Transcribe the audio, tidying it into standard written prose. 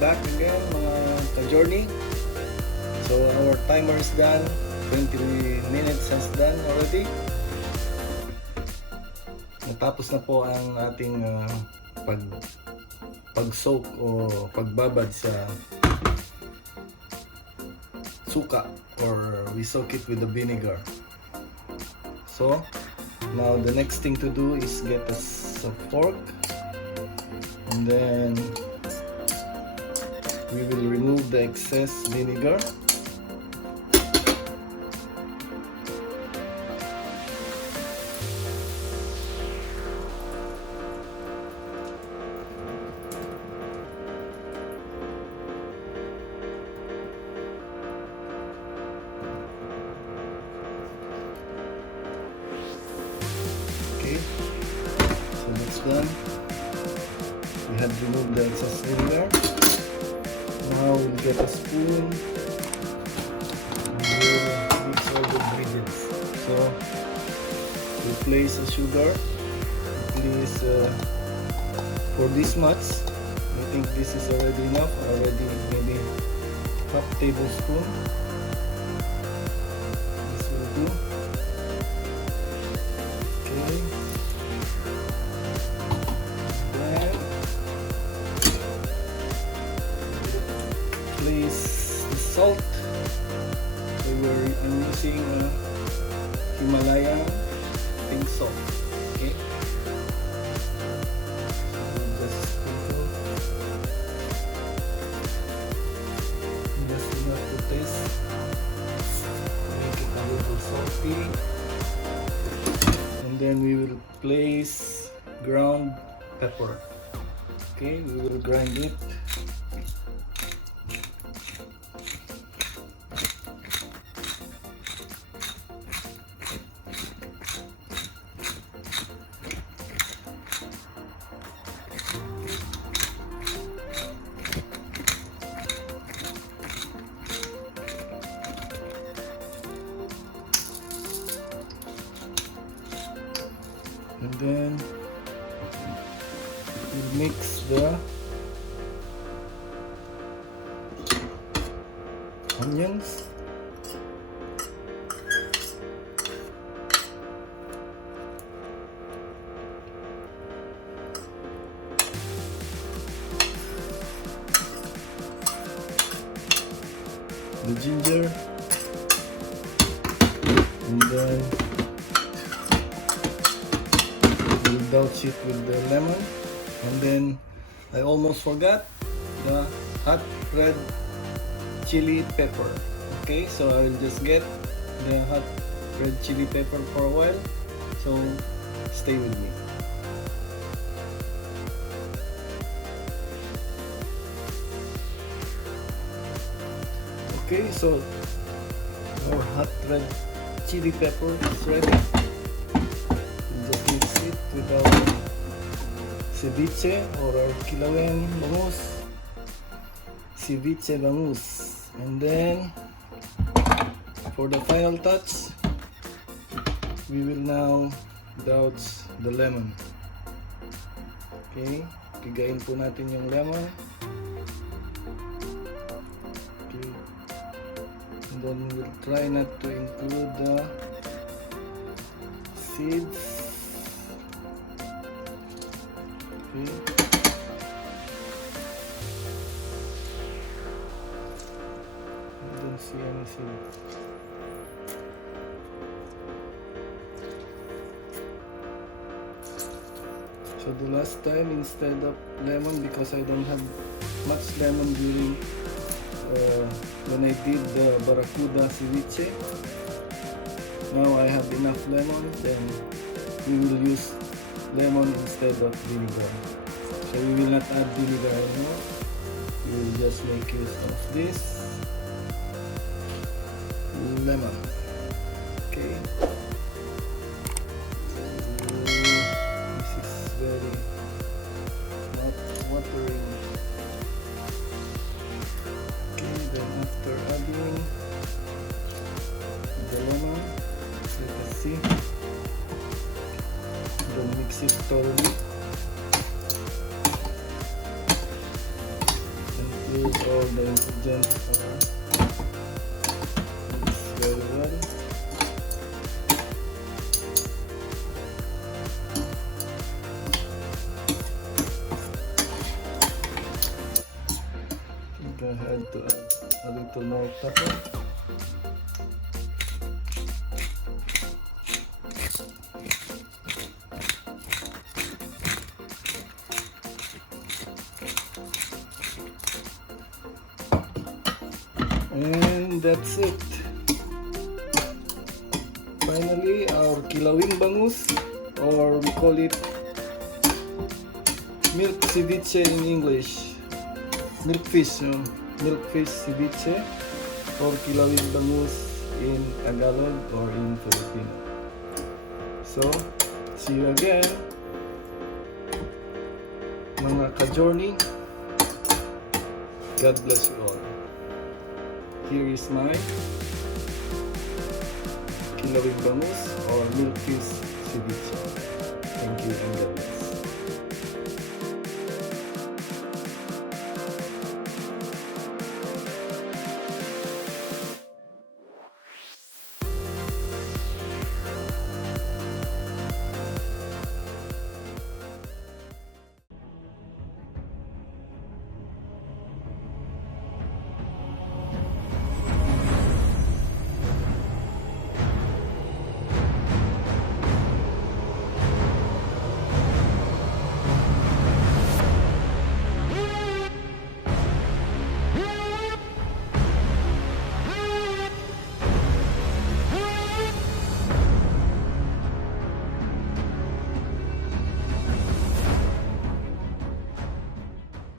Back again mga ka-journey. So our timer is done. 20 minutes has done already. Natapos na po ang ating pag-soak o pagbabad sa suka, or we soak it with the vinegar. So now the next thing to do is get us a fork, and then we will remove the excess vinegar. Okay, so that's done. We have removed the excess vinegar. Now we'll get a spoon and we'll mix all the ingredients. So we place the sugar. Please, for this much, I think this is already enough. Already maybe half tablespoon. This will do. Okay. Place the salt. So I'm using Himalayan pink salt. Okay. So we'll just sprinkle just enough to taste. Make it a little salty. And then we will place ground pepper. Okay, we will grind it. And then we mix the onions, the ginger, and then we'll douse it with the lemon. And then I almost forgot the hot red chili pepper. Okay, so I'll just get the hot red chili pepper for a while, so stay with me. Okay, so our hot red chili pepper is ready. We'll just mix it with our ceviche or our Kilawing Bangus. Ceviche Bangus. And then for the final touch, we will now douse the lemon. Okay, pigain po natin yung lemon. Okay, and then we'll try not to include the seeds. Okay. I don't see any seeds. So the last time, instead of lemon, because I don't have much lemon during when I did the barracuda ceviche, now I have enough lemon, then we will use lemon instead of vinegar. So we will not add vinegar anymore. We will just make use of this lemon. Okay. Very not watering. Okay, then after adding the lemon, as you can see, then mix it thoroughly until all the ingredients are mixed very well. Go ahead to add a little more pepper. And that's it. Finally, our Kilawing Bangus, or we call it milk ceviche in English. Milkfish, milkfish ceviche, or Kilawing Bangus in Tagalog or in Filipino. So, see you again, mga ka-journey. God bless you all. Here is my Kilawing Bangus or milkfish ceviche. Thank you and God bless.